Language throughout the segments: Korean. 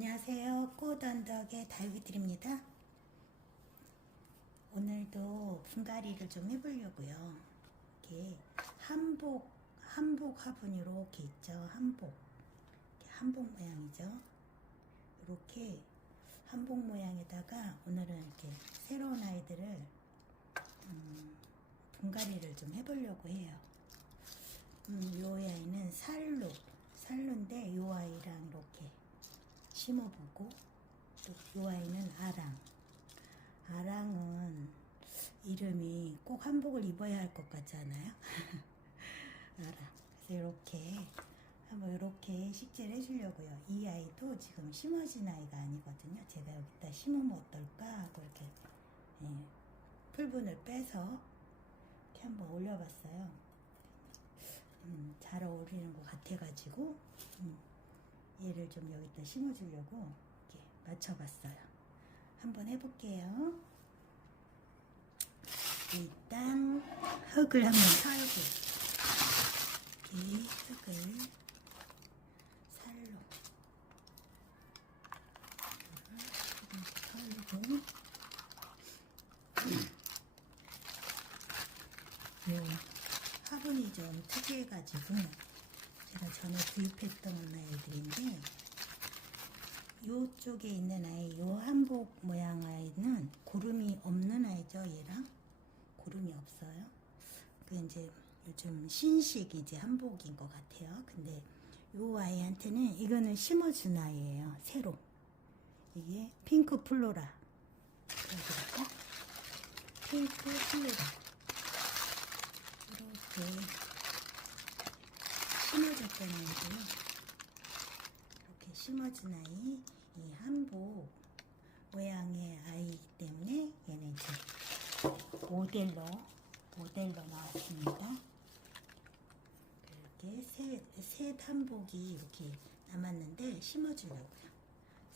안녕하세요. 꽃언덕의 다육이들입니다. 오늘도 분갈이를 좀 해보려고요. 이렇게 한복, 한복 화분 이렇게 있죠. 한복. 이렇게 한복 모양이죠. 이렇게 한복 모양에다가 오늘은 이렇게 새로운 아이들을 음, 분갈이를 좀 해보려고 해요. 음, 요 아이는 살로, 살로인데 요 아이랑 이렇게 심어보고 또요 아이는 아랑. 아랑은 이름이 꼭 한복을 입어야 할 것 같지 않아요? 아랑. 그래서 이렇게 한번 이렇게 식재를 해주려고요. 이 아이도 지금 심어진 아이가 아니거든요. 제가 여기다 심으면 어떨까 하고 이렇게 예, 풀분을 빼서 이렇게 한번 올려봤어요. 음, 잘 어울리는 것 같아가지고 음, 얘를 좀 여기다 심어주려고 이렇게 맞춰봤어요. 한번 해볼게요. 일단 흙을 한번 털고 이렇게 흙을 살로 털고 요 화분이 좀 특이해가지고 제가 전에 구입했던 아이들인데 요쪽에 있는 아이 요 한복 모양 아이는 고름이 없는 아이죠 얘랑? 고름이 없어요. 그 이제 요즘 신식 이제 한복인 것 같아요. 근데 요 아이한테는 이거는 심어준 아이예요 새로. 이게 핑크 플로라. 핑크 플로라. 이렇게 심어줬던 아이고요. 이렇게 심어준 아이, 이 한복 모양의 아이이기 때문에 얘는 이제 모델로, 모델로 나왔습니다. 이렇게 새, 새 한복이 이렇게 남았는데 심어주려고요.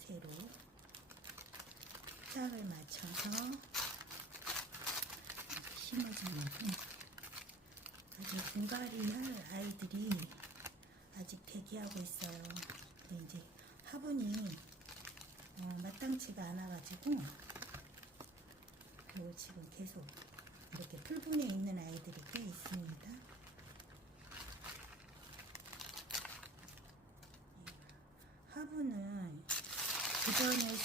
새로 짝을 맞춰서 이렇게 심어주려고 아직 분갈이 할 아이들이 아직 대기하고 있어요. 근데 이제 화분이 어, 마땅치가 않아가지고 그리고 지금 계속 이렇게 풀분에 있는 아이들이 꽤 있습니다. 화분은 그전에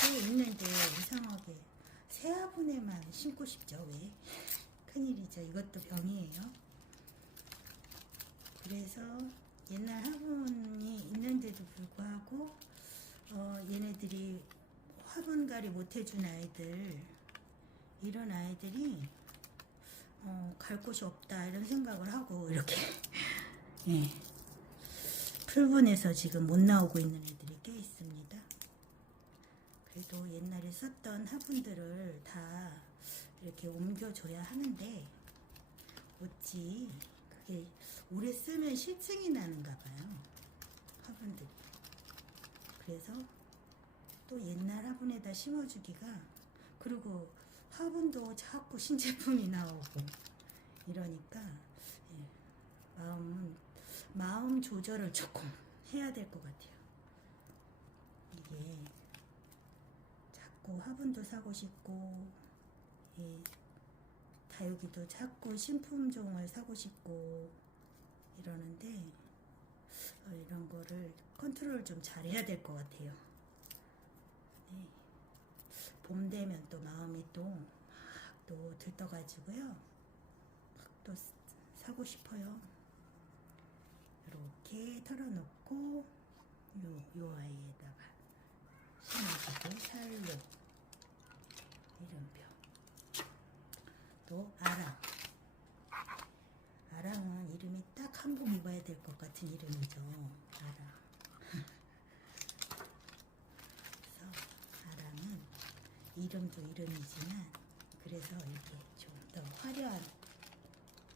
꽤 있는데 이상하게 새 화분에만 심고 싶죠 왜? 큰일이죠. 이것도 병이에요. 그래서 옛날 화분이 있는데도 불구하고 어, 얘네들이 화분갈이 못 해준 아이들 이런 아이들이 어, 갈 곳이 없다 이런 생각을 하고 이렇게 예. 풀분에서 지금 못 나오고 있는 애들이 꽤 있습니다. 그래도 옛날에 썼던 화분들을 다 이렇게 옮겨줘야 하는데 어찌 그게 오래 쓰면 실증이 나는가 봐요 화분들이 그래서 또 옛날 화분에다 심어주기가 그리고 화분도 자꾸 신제품이 나오고 이러니까 예, 마음 마음 조절을 조금 해야 될 것 같아요. 이게 자꾸 화분도 사고 싶고 예, 다육이도 자꾸 신품종을 사고 싶고 이러는데 어, 이런 거를 컨트롤 좀 잘해야 될 것 같아요. 네. 봄 되면 또 마음이 또 막 또 들떠가지고요. 막 또 사고 싶어요. 이렇게 털어놓고 요, 요 아이에다가 심어주고 살로 이름표 또 아랑. 아랑은 이름이 딱 한 복 입어야 될 것 같은 이름이죠. 아랑. 그래서 아랑은 이름도 이름이지만 그래서 이렇게 좀 더 화려한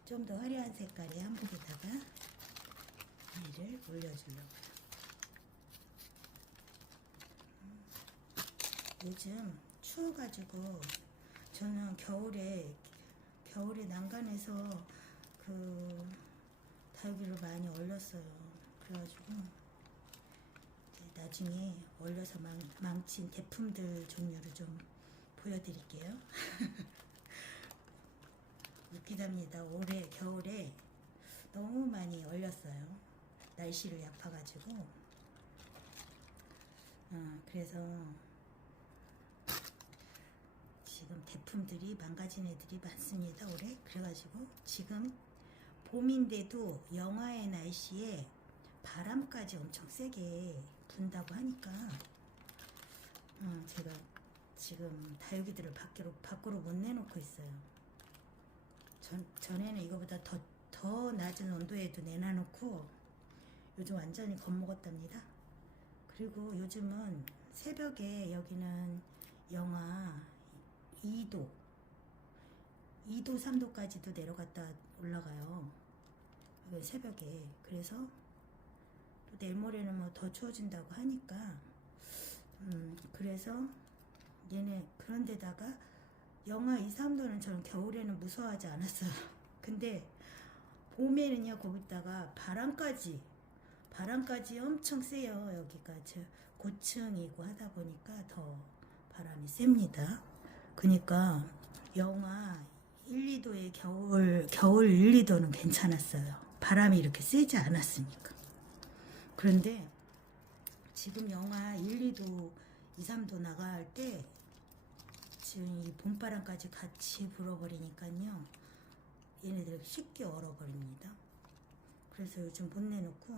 좀 더 화려한 색깔의 한복에다가 얘를 올려주려고요. 음, 요즘 추워가지고 저는 겨울에 겨울에 난간에서 그 다육이를 많이 얼렸어요. 그래가지고 나중에 얼려서 망, 망친 대품들 종류를 좀 보여드릴게요. 웃기답니다. 올해 겨울에 너무 많이 얼렸어요. 날씨를 얕아가지고. 어, 그래서 지금 대품들이 망가진 애들이 많습니다. 올해. 그래가지고 지금 봄인데도 영하의 날씨에 바람까지 엄청 세게 분다고 하니까 어, 제가 지금 다육이들을 밖으로, 밖으로 못 내놓고 있어요. 전, 전에는 이거보다 더, 더 낮은 온도에도 내놔놓고 요즘 완전히 겁먹었답니다. 그리고 요즘은 새벽에 여기는 영하 2도, 2도, 3도까지도 내려갔다 올라가요. 새벽에. 그래서 또 내일 모레는 뭐 더 추워진다고 하니까, 음, 그래서 얘네, 그런데다가 영하 2, 3도는 저는 겨울에는 무서워하지 않았어요. 근데 봄에는요, 거기다가 바람까지, 바람까지 엄청 세요. 여기가 저 고층이고 하다 보니까 더 바람이 셉니다. 그니까 영하 1, 2도의 겨울, 겨울 1, 2도는 괜찮았어요. 바람이 이렇게 세지 않았으니까. 그런데 지금 영하 1, 2도, 2, 3도 나갈 때 지금 이 봄바람까지 같이 불어버리니까요. 얘네들 쉽게 얼어버립니다. 그래서 요즘 못 내놓고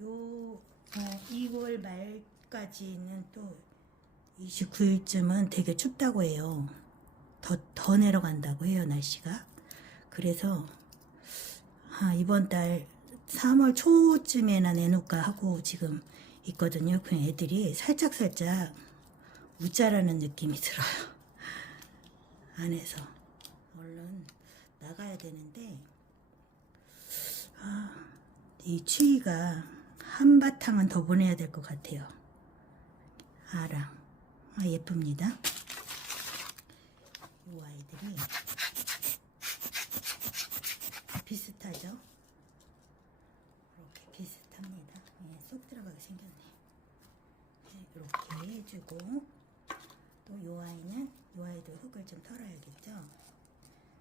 요 어, 2월 말까지는 또 29일쯤은 되게 춥다고 해요. 더, 더 내려간다고 해요, 날씨가. 그래서, 아, 이번 달 3월 초쯤에나 내놓을까 하고 지금 있거든요. 그 애들이 살짝살짝 웃자라는 느낌이 들어요. 안에서. 얼른 나가야 되는데, 아, 이 추위가 한바탕은 더 보내야 될 것 같아요. 아랑. 아, 예쁩니다. 이 아이들이 비슷하죠? 이렇게 비슷합니다. 예, 쏙 들어가게 생겼네. 네, 이렇게 해주고 또 이 아이는 이 아이도 흙을 좀 털어야겠죠?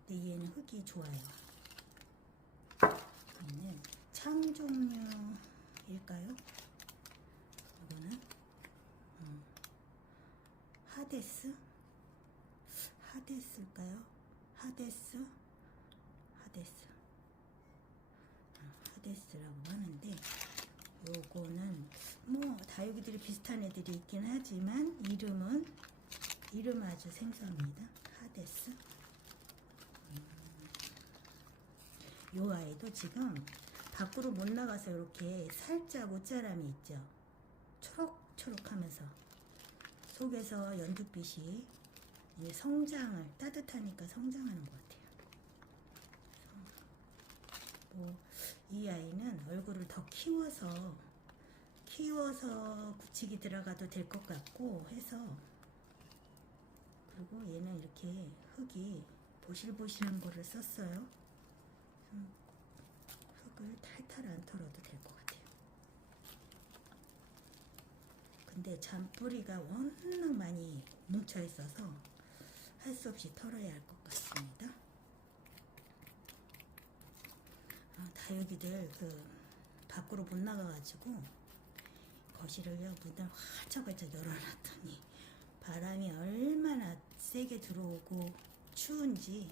근데 얘는 흙이 좋아요. 얘는 창 종류일까요? 이거는 음. 하데스? 하데스일까요? 하데스? 하데스. 아, 하데스라고 하는데, 요거는, 뭐, 다육이들이 비슷한 애들이 있긴 하지만, 이름은, 이름 아주 생소합니다. 하데스. 음. 요 아이도 지금 밖으로 못 나가서 이렇게 살짝 옷자람이 있죠. 초록초록 하면서. 속에서 연두빛이 성장을 따뜻하니까 성장하는 것 같아요. 뭐 이 아이는 얼굴을 더 키워서 키워서 굳히기 들어가도 될 것 같고 해서 그리고 얘는 이렇게 흙이 보실보실한 거를 썼어요. 음, 흙을 탈탈 안 털어도 될 것 같아요. 근데 잔뿌리가 워낙 많이 뭉쳐 있어서 할 수 없이 털어야 할 것 같습니다. 아, 다육이들 그 밖으로 못 나가가지고 거실을요 문을 활짝 활짝 열어놨더니 바람이 얼마나 세게 들어오고 추운지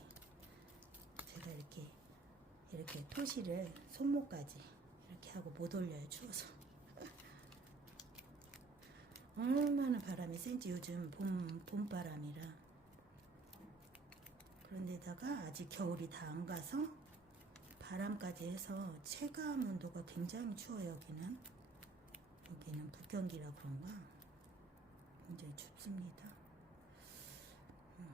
제가 이렇게 이렇게 토시를 손목까지 이렇게 하고 못 올려요 추워서 얼마나 바람이 센지 요즘 봄, 봄바람이라. 그런데다가 아직 겨울이 다 안 가서 바람까지 해서 체감 온도가 굉장히 추워요 여기는. 여기는 북경기라 그런가? 굉장히 춥습니다. 음.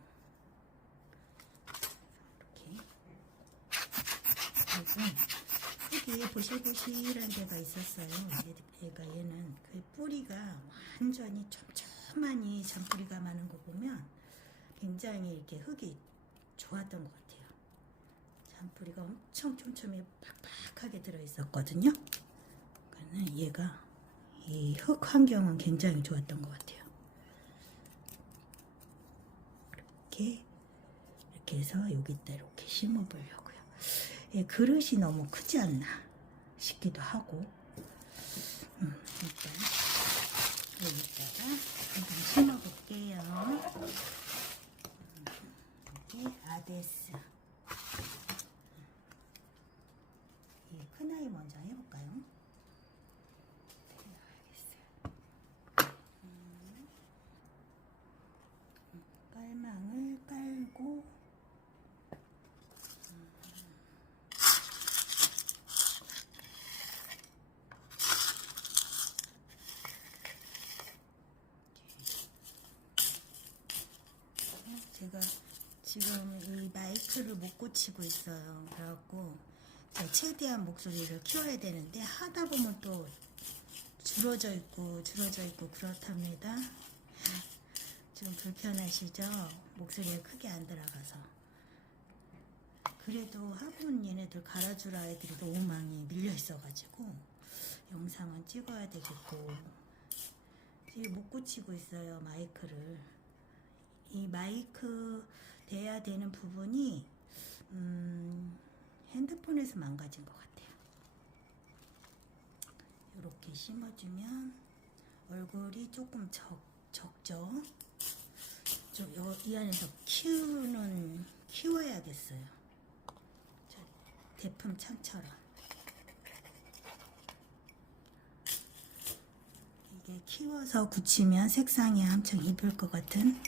이렇게 여기 보실보실한 데가 있었어요 얘- 얘가 얘는 그 뿌리가 완전히 촘촘하니 잔뿌리가 많은 거 보면 굉장히 이렇게 흙이 좋았던 것 같아요. 잔뿌리가 엄청 촘촘히 팍팍하게 들어 있었거든요. 그러니까 얘가 이 흙 환경은 굉장히 좋았던 것 같아요. 이렇게 이렇게 해서 여기다 이렇게 심어보려고요. 예, 그릇이 너무 크지 않나 싶기도 하고 음, 일단 여기다가 한번 심어볼게요. 음, 여기 아데스 이 큰아이 먼저 해볼까요? 네, 알겠어요. 음, 깔망을 깔고 제가 지금 이 마이크를 못 고치고 있어요. 그래갖고 제가 최대한 목소리를 키워야 되는데 하다 보면 또 줄어져 있고 줄어져 있고 그렇답니다. 좀 불편하시죠? 목소리가 크게 안 들어가서. 그래도 학원 얘네들 갈아줄 아이들이 많이 밀려 있어가지고 영상은 찍어야 되겠고 지금 못 고치고 있어요 마이크를 이 마이크 돼야 되는 부분이 음, 핸드폰에서 망가진 것 같아요. 이렇게 심어주면 얼굴이 조금 적, 적죠. 좀 이 안에서 키우는 키워야겠어요. 저 대품 창처럼. 이게 키워서 굳히면 색상이 엄청 이쁠 것 같은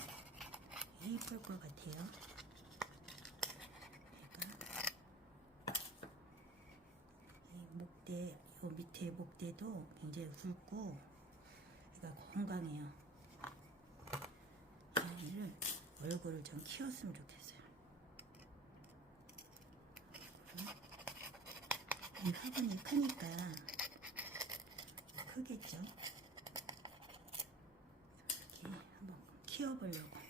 이쁠 것 같아요. 이 목대, 요 밑에 목대도 굉장히 굵고, 얘가 건강해요. 얘를 얼굴을 좀 키웠으면 좋겠어요. 이 화분이 크니까 크겠죠? 이렇게 한번 키워보려고.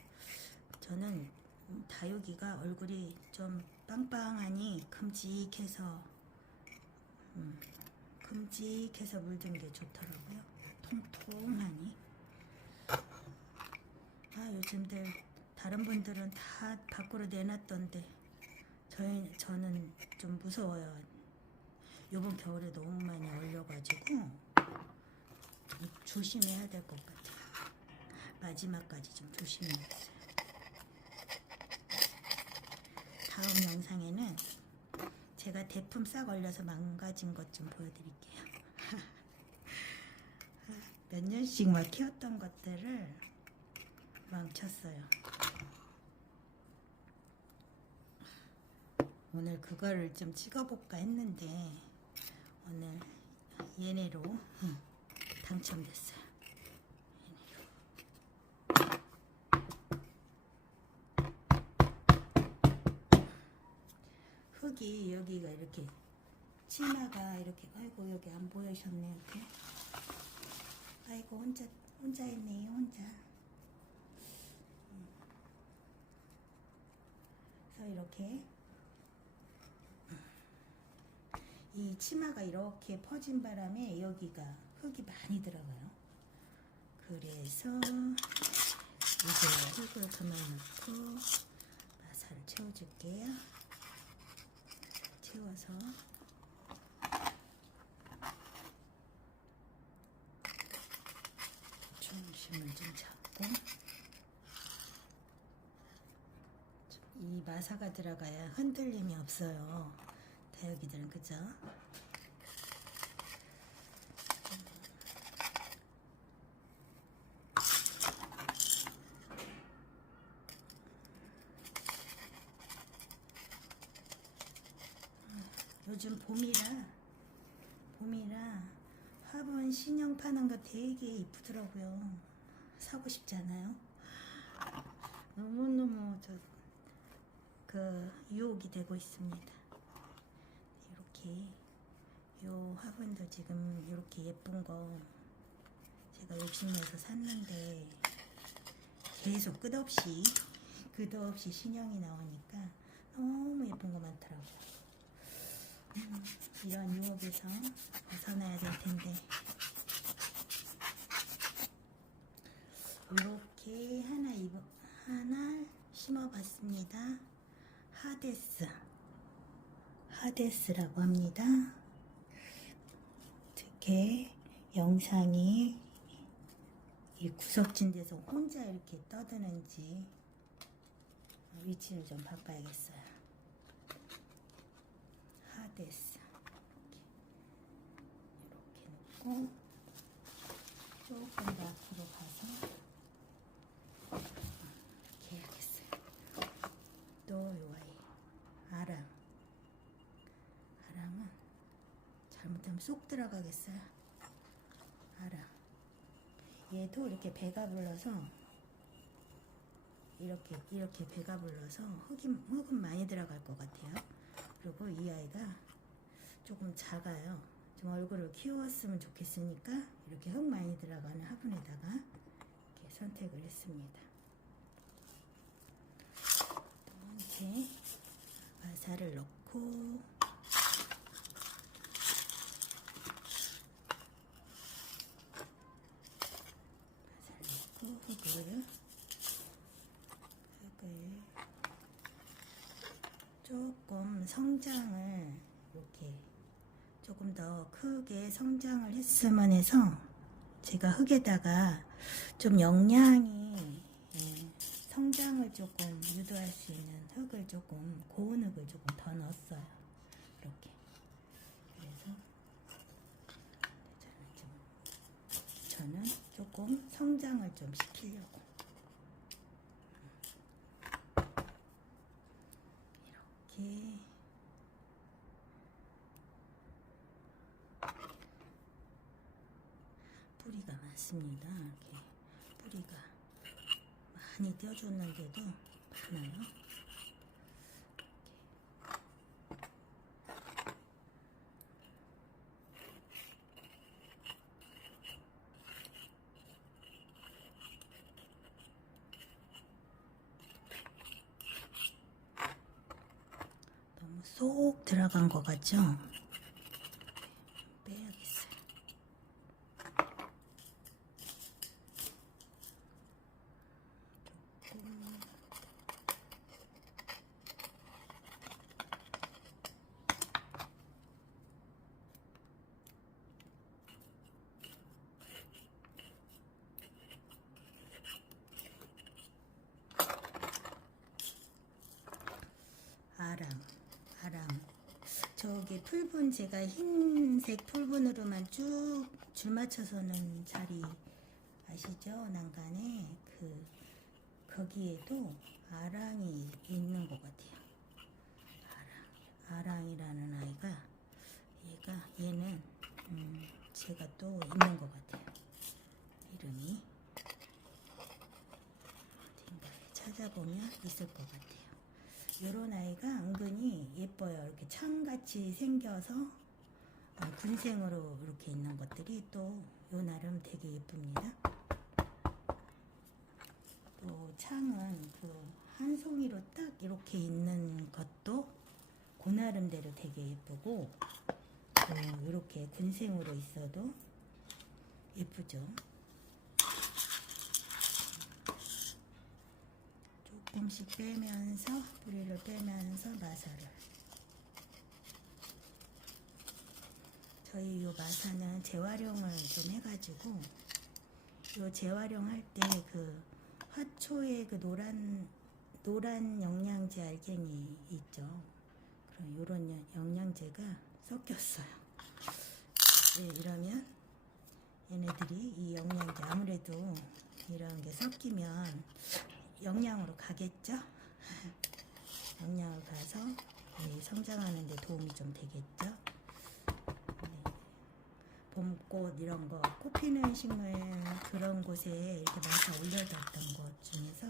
저는 다육이가 얼굴이 좀 빵빵하니 큼직해서 음, 큼직해서 물든 게 좋더라고요. 통통하니. 아 요즘들 다른 분들은 다 밖으로 내놨던데 저희 저는 좀 무서워요. 요번 겨울에 너무 많이 얼려가지고 조심해야 될 것 같아요. 마지막까지 좀 조심해야겠어요. 다음 영상에는 제가 대품 싹 얼려서 망가진 것 좀 보여드릴게요. 몇 년씩 막 키웠던 것들을 망쳤어요. 오늘 그거를 좀 찍어볼까 했는데 오늘 얘네로 응, 당첨됐어요. 흙이 여기가 이렇게 치마가 이렇게 아이고 여기 안 보이셨네 이렇게. 아이고 혼자 혼자 있네요 혼자. 음. 그래서 이렇게 이 치마가 이렇게 퍼진 바람에 여기가 흙이 많이 들어가요. 그래서 이제 흙을 그만 넣고 마사를 채워줄게요 채워서. 중심을 좀 잡고. 이 마사가 들어가야 흔들림이 없어요. 다육이들은. 그죠? 요즘 봄이라 봄이라 화분 신형 파는 거 되게 이쁘더라고요. 사고 싶잖아요. 너무너무 저 그 유혹이 되고 있습니다. 이렇게 요 화분도 지금 이렇게 예쁜 거 제가 욕심내서 샀는데 계속 끝없이 끝없이 신형이 나오니까 너무 예쁜 거 많더라고요. 이런 유혹에서 벗어나야 될 텐데 이렇게 하나 입어 하나 심어봤습니다. 하데스 하데스라고 합니다. 어떻게 영상이 이 구석진 데서 혼자 이렇게 떠드는지 위치를 좀 바꿔야겠어요. 하데스. 이렇게 놓고 조금 더 앞으로 가서 이렇게 해야겠어요. 또 요아이 아랑 아랑은 잘못하면 쏙 들어가겠어요. 아랑 얘도 이렇게 배가 불러서 이렇게 이렇게 배가 불러서 흙이 흙은 많이 들어갈 것 같아요. 그리고 이 아이가 조금 작아요. 좀 얼굴을 키웠으면 좋겠으니까 이렇게 흙 많이 들어가는 화분에다가 이렇게 선택을 했습니다. 또 이렇게 마사를 넣고 마사를 넣고 흙을 흙을 조금 성장을 크게 성장을 했으면 해서 제가 흙에다가 좀 영양이 예, 성장을 조금 유도할 수 있는 흙을 조금 고운 흙을 조금 더 넣었어요. 이렇게 그래서 저는 좀 저는 조금 성장을 좀 시키려고 이렇게 뿌리가 많습니다. 이렇게 뿌리가 많이 떼어줬는데도 많아요. 너무 쏙 들어간 것 같죠? 빼야겠어요. 조금 아랑, 아랑. 저기 풀분 제가 흰색 풀분으로만 쭉 줄 맞춰서는 자리 아시죠? 난간에 그 거기에도 아랑이 있는 것 같아요. 아랑, 아랑이라는 아이가 얘가 얘는 음, 제가 또 있는 것 같아요. 이름이 어딘가에 찾아보면 있을 것 같아요. 요런 아이가 은근히 예뻐요. 이렇게 창같이 생겨서 어, 군생으로 이렇게 있는 것들이 또 요 나름 되게 예쁩니다. 또 창은 그 한 송이로 딱 이렇게 있는 것도 그 나름대로 되게 예쁘고 또 이렇게 군생으로 있어도 예쁘죠. 조금씩 빼면서 뿌리를 빼면서 마사를 저희 요 마사는 재활용을 좀 해가지고 요 재활용할 때 그 화초의 그 노란 노란 영양제 알갱이 있죠. 그런 요런 여- 영양제가 섞였어요. 네, 이러면 얘네들이 이 영양제 아무래도 이런 게 섞이면 영양으로 가겠죠? 영양으로 가서 이 성장하는 데 도움이 좀 되겠죠? 네. 봄꽃 이런 거, 꽃 피는 식물 그런 곳에 이렇게 마사 올려뒀던 것 중에서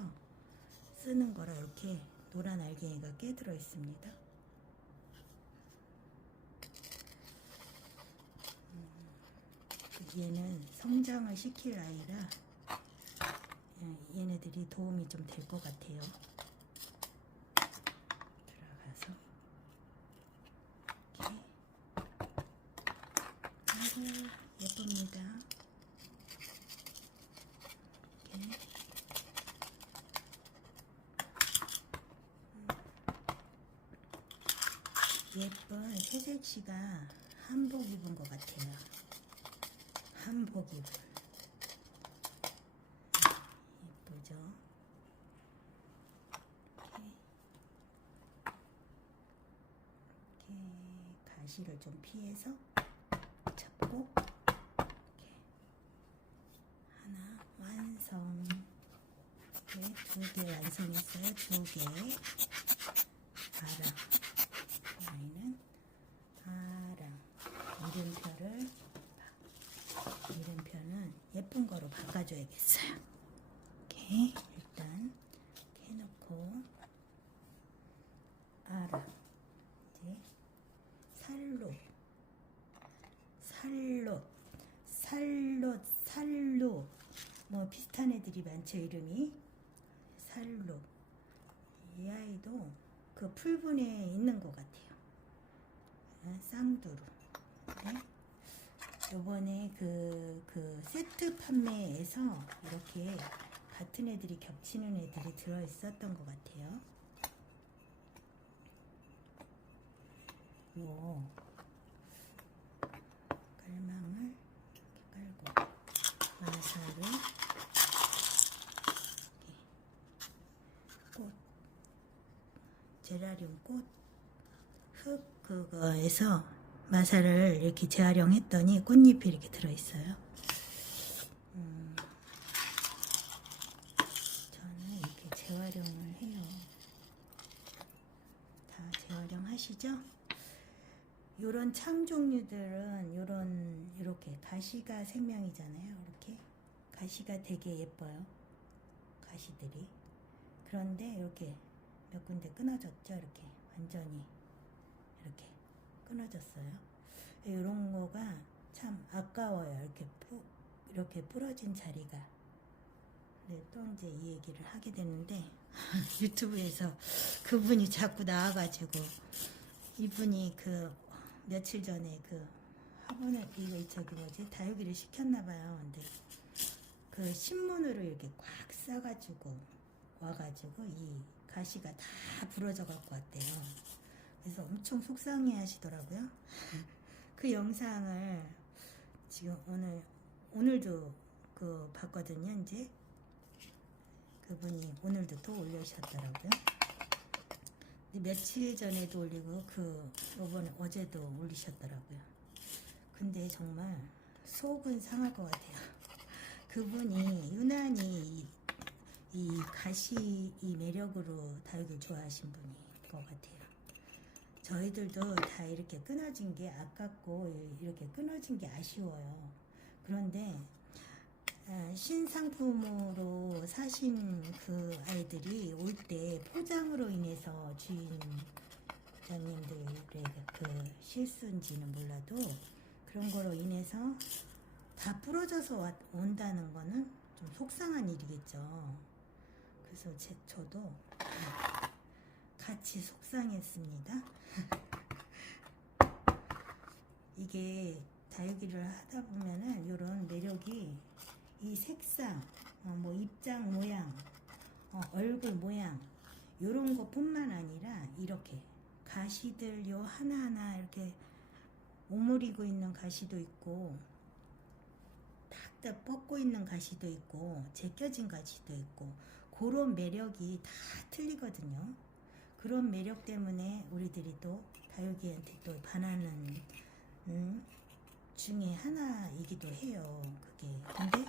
쓰는 거라 이렇게 노란 알갱이가 꽤 들어 있습니다. 음, 얘는 성장을 시킬 아이라 예, 예, 얘네들이 도움이 좀 될 것 같아요. 들어가서 이렇게 아이고 예쁩니다. 이렇게 음. 예쁜 새색치가 한복 입은 것 같아요. 한복 입은 가시를 좀 피해서 잡고 이렇게 하나 완성. 네, 두개 완성했어요. 두 개. 아랑. 아이는 아랑. 이름표를 바- 이름표는 예쁜 거로 바꿔줘야겠어요. 이렇게 일단 이렇게 해놓고 아랑. 이제 살로 살로 살로 살로 뭐 비슷한 많죠 이름이 살로. 이 아이도 그 풀분에 있는 것 같아요. 아, 쌍두루. 네. 요번에 그, 그 세트 판매에서 이렇게 같은 애들이 겹치는 애들이 들어 있었던 것 같아요. 요 깔망을 이렇게 깔고 마사를 이렇게 꽃 제라늄 꽃흙 그거에서 마사를 이렇게 재활용했더니 꽃잎이 이렇게 들어있어요. 음, 저는 이렇게 재활용을 해요. 다 재활용하시죠? 요런 창 종류들은 요런 이렇게 가시가 생명이잖아요. 이렇게 가시가 되게 예뻐요. 가시들이. 그런데 이렇게 몇 군데 끊어졌죠. 이렇게 완전히 이렇게 끊어졌어요. 이런 거가 참 아까워요. 이렇게 푸, 이렇게 부러진 자리가. 네, 또 이제 이 얘기를 하게 되는데 유튜브에서 그분이 자꾸 나와가지고 이분이 그 며칠 전에 그 화분을 이거 저기 뭐지 다육이를 시켰나 봐요. 근데 그 신문으로 이렇게 꽉 싸가지고 와가지고 이 가시가 다 부러져 갖고 왔대요. 그래서 엄청 속상해 하시더라고요. 그 영상을 지금 오늘 오늘도 그 봤거든요. 이제 그분이 오늘도 또 올리셨더라고요. 근데 며칠 전에도 올리고 그 요번에 어제도 올리셨더라고요. 근데 정말 속은 상할 것 같아요. 그분이 유난히 이, 이 가시 이 매력으로 다육을 좋아하신 분인 것 같아요. 저희들도 다 이렇게 끊어진 게 아깝고 이렇게 끊어진 게 아쉬워요. 그런데 아, 신상품으로 사신 그 아이들이 올 때 포장으로 인해서 주인장님들의 그 실수인지는 몰라도 그런 거로 인해서 다 부러져서 왔- 온다는 거는 좀 속상한 일이겠죠. 그래서 제, 저도 같이 속상했습니다. 이게 다육이를 하다 보면은 이런 매력이 이 색상, 어, 뭐 입장 모양, 어, 얼굴 모양 이런 것뿐만 아니라 이렇게 가시들 요 하나하나 이렇게 오므리고 있는 가시도 있고 탁탁 뻗고 있는 가시도 있고 제껴진 가시도 있고 그런 매력이 다 틀리거든요. 그런 매력 때문에 우리들이 또 다육이한테 또 반하는 음, 중에 하나이기도 해요. 그게 근데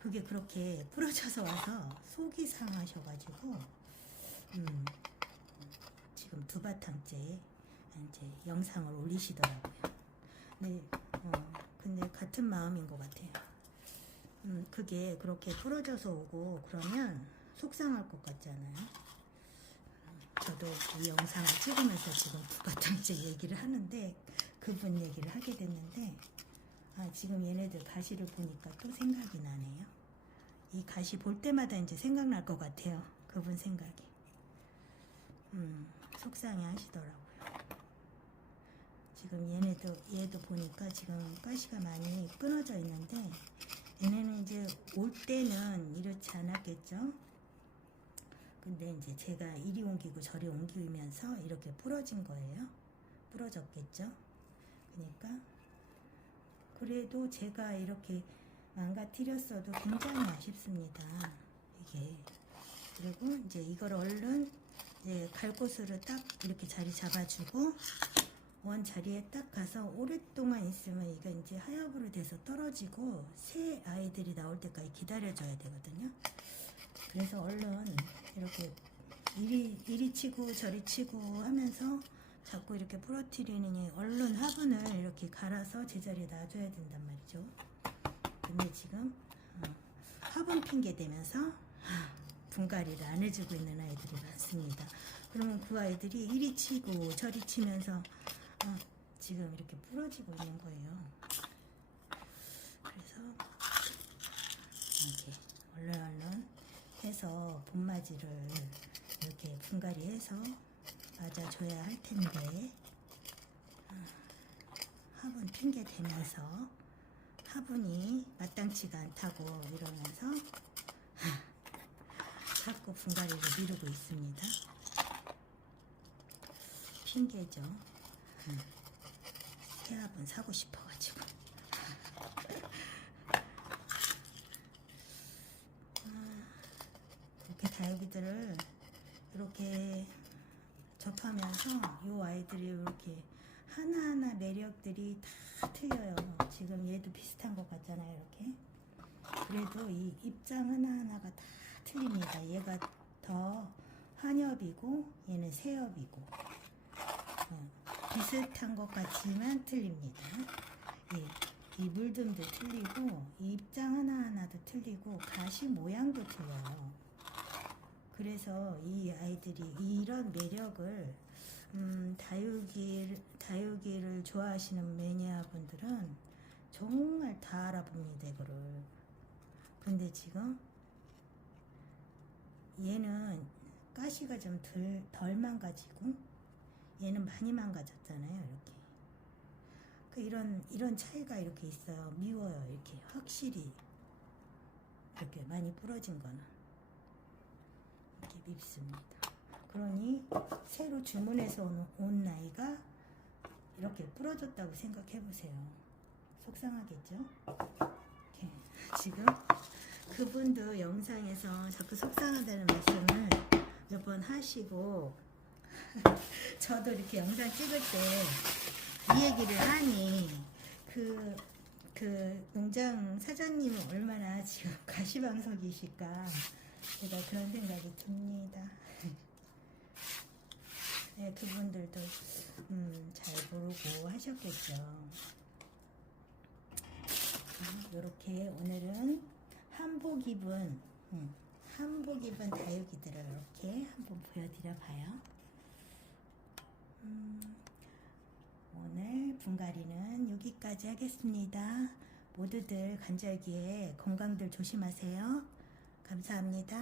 그게 그렇게 부러져서 와서 속이 상하셔가지고 음, 지금 두 바탕째 이제 영상을 올리시더라고요. 네, 어, 근데 같은 마음인 것 같아요. 음, 그게 그렇게 부러져서 오고 그러면 속상할 것 같잖아요. 음, 저도 이 영상을 찍으면서 지금 두 바탕째 얘기를 하는데 그분 얘기를 하게 됐는데 아, 지금 얘네들 가시를 보니까 또 생각이 나네요. 이 가시 볼 때마다 이제 생각날 것 같아요. 그분 생각이. 음, 속상해 하시더라고요. 지금 얘네도, 얘도 보니까 지금 가시가 많이 끊어져 있는데, 얘네는 이제 올 때는 이렇지 않았겠죠? 근데 이제 제가 이리 옮기고 저리 옮기면서 이렇게 부러진 거예요. 부러졌겠죠. 그러니까 그래도 제가 이렇게 망가뜨렸어도 굉장히 아쉽습니다. 이게 그리고 이제 이걸 얼른 이제 갈 곳으로 딱 이렇게 자리 잡아주고 원 자리에 딱 가서 오랫동안 있으면 이게 이제 하엽으로 돼서 떨어지고 새 아이들이 나올 때까지 기다려줘야 되거든요. 그래서 얼른 이렇게 이리 이리 치고 저리 치고 하면서 자꾸 이렇게 부러뜨리니 얼른 화분을 이렇게 갈아서 제자리에 놔줘야 된단 말이죠. 근데 지금 어, 화분 핑계 대면서 분갈이를 안 해주고 있는 아이들이 많습니다. 그러면 그 아이들이 이리 치고 저리 치면서 어, 지금 이렇게 부러지고 있는 거예요. 그래서 이렇게 얼른 얼른 해서 봄맞이를 이렇게 분갈이 해서 맞아줘야 할 텐데 어, 화분 핑계 대면서 화분이 마땅치가 않다고 이러면서 자꾸 분갈이를 미루고 있습니다. 핑계죠. 음. 새 화분 사고 싶어가지고. 아, 다육이들을 이렇게 접하면서 이 아이들이 이렇게 하나하나 매력들이 다 틀려요. 지금 얘도 비슷한 것 같잖아요, 이렇게. 그래도 이 입장 하나하나가 다 틀립니다. 얘가 더 환엽이고 얘는 새엽이고 어, 비슷한 것 같지만 틀립니다. 이, 이 물듬도 틀리고 이 입장 하나하나도 틀리고 가시 모양도 틀려요. 그래서 이 아이들이 이런 매력을 음, 다육이 다육이를 좋아하시는 매니아분들은 정말 다 알아봅니다 이거를. 근데 지금 얘는 가시가 좀 덜 덜 망가지고 얘는 많이 망가졌잖아요 이렇게. 그 이런 이런 차이가 이렇게 있어요. 미워요 이렇게 확실히 이렇게 많이 부러진 거는 이렇게 밉습니다. 그러니 새로 주문해서 온, 온 나이가 이렇게 부러졌다고 생각해 보세요. 속상하겠죠? 이렇게 지금 그분도 영상에서 자꾸 속상하다는 말씀을 몇 번 하시고 저도 이렇게 영상 찍을 때 이 얘기를 하니 그, 그 농장 사장님은 얼마나 지금 가시방석이실까 제가 그런 생각이 듭니다. 네, 그분들도 음, 잘 모르고 하셨겠죠. 이렇게 오늘은 한복 입은 음, 한복 입은 다육이들을 이렇게 한번 보여드려 봐요. 음, 오늘 분갈이는 여기까지 하겠습니다. 모두들 관절기에 건강들 조심하세요. 감사합니다.